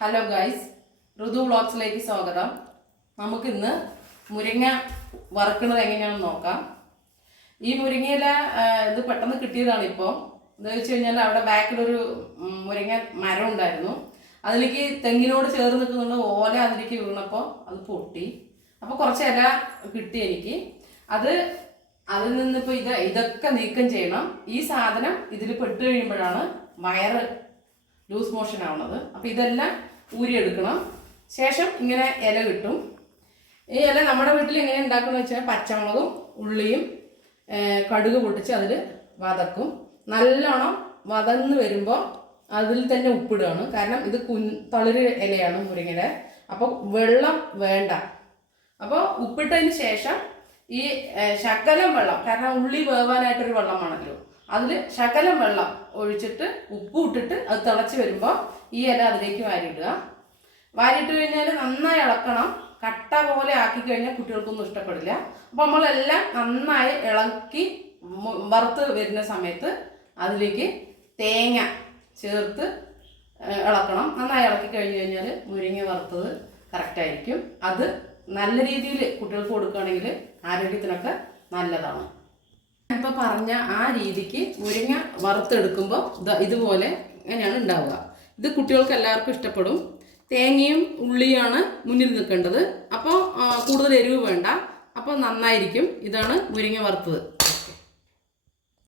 Hello guys ഋതു വ്ളോഗ്സിലേക്ക് സ്വാഗതം. നമുക്കിന്ന് മുരിങ്ങ വറുക്കുന്നത് എങ്ങനെയാണെന്ന് നോക്കാം. ഈ മുരിങ്ങയില ഇത് പെട്ടെന്ന് കിട്ടിയതാണ് ഇപ്പോൾ എന്താ വെച്ച് കഴിഞ്ഞാൽ അവിടെ ബാക്കിലൊരു മുരിങ്ങ മരം ഉണ്ടായിരുന്നു. അതിലേക്ക് തെങ്ങിനോട് ചേർന്ന് നിൽക്കുന്നുണ്ട് ഓല അതിലേക്ക് വീണപ്പോൾ അത് പൊട്ടി. അപ്പോൾ കുറച്ച് ഇല കിട്ടി എനിക്ക്. അത് അതിൽ നിന്നിപ്പോൾ ഇത് ഇതൊക്കെ നീക്കം ചെയ്യണം. ഈ സാധനം ഇതിൽ പെട്ട് കഴിയുമ്പോഴാണ് വയറ് ലൂസ് മോഷൻ ആവുന്നത്. അപ്പോൾ ഇതെല്ലാം ഊരിയെടുക്കണം. ശേഷം ഇങ്ങനെ ഇല കിട്ടും. ഈ ഇല നമ്മുടെ വീട്ടിൽ എങ്ങനെ ഉണ്ടാക്കുന്നത് വെച്ചാൽ പച്ചമുളകും ഉള്ളിയും കടുക് പൊട്ടിച്ച് അതിൽ വതക്കും. നല്ലോണം വതന്ന് വരുമ്പോൾ അതിൽ തന്നെ ഉപ്പിടുകയാണ്. കാരണം ഇത് കുൻ തളിര് ഇലയാണ് മുരിങ്ങയുടെ. അപ്പോൾ വെള്ളം വേണ്ട. അപ്പോൾ ഉപ്പിട്ടതിന് ശേഷം ഈ ശക്കലം വെള്ളം കാരണം ഉള്ളി വേവാനായിട്ടൊരു വെള്ളമാണല്ലോ. അതിൽ ശകലം വെള്ളം ഒഴിച്ചിട്ട് ഉപ്പ് ഇട്ടിട്ട് അത് തിളച്ച് വരുമ്പോൾ ഈ ഇല അതിലേക്ക് വാരിയിടുക. വാരിയിട്ട് കഴിഞ്ഞാൽ നന്നായി ഇളക്കണം. കട്ട പോലെ ആക്കി കഴിഞ്ഞാൽ കുട്ടികൾക്കൊന്നും ഇഷ്ടപ്പെടില്ല. അപ്പോൾ നമ്മളെല്ലാം നന്നായി ഇളക്കി വറുത്ത് വരുന്ന സമയത്ത് അതിലേക്ക് തേങ്ങ ചേർത്ത് ഇളക്കണം. നന്നായി ഇളക്കി കഴിഞ്ഞ് കഴിഞ്ഞാൽ മുരിങ്ങ വറുത്തത് കറക്റ്റായിരിക്കും അത് നല്ല രീതിയിൽ കുട്ടികൾക്ക് കൊടുക്കുകയാണെങ്കിൽ ആരോഗ്യത്തിനൊക്കെ നല്ലതാണ്. ഇപ്പോൾ പറഞ്ഞ ആ രീതിക്ക് മുരിങ്ങ വറുത്തെടുക്കുമ്പോൾ ഇതുപോലെ ഇങ്ങനെയാണ് ഉണ്ടാവുക. ഇത് കുട്ടികൾക്ക് എല്ലാവർക്കും ഇഷ്ടപ്പെടും. തേങ്ങയും ഉള്ളിയാണ് മുന്നിൽ നിൽക്കേണ്ടത്. അപ്പോൾ കൂടുതൽ എരിവ് വേണ്ട. അപ്പോൾ നന്നായിരിക്കും ഇതാണ് മുരിങ്ങ വറുത്തത്.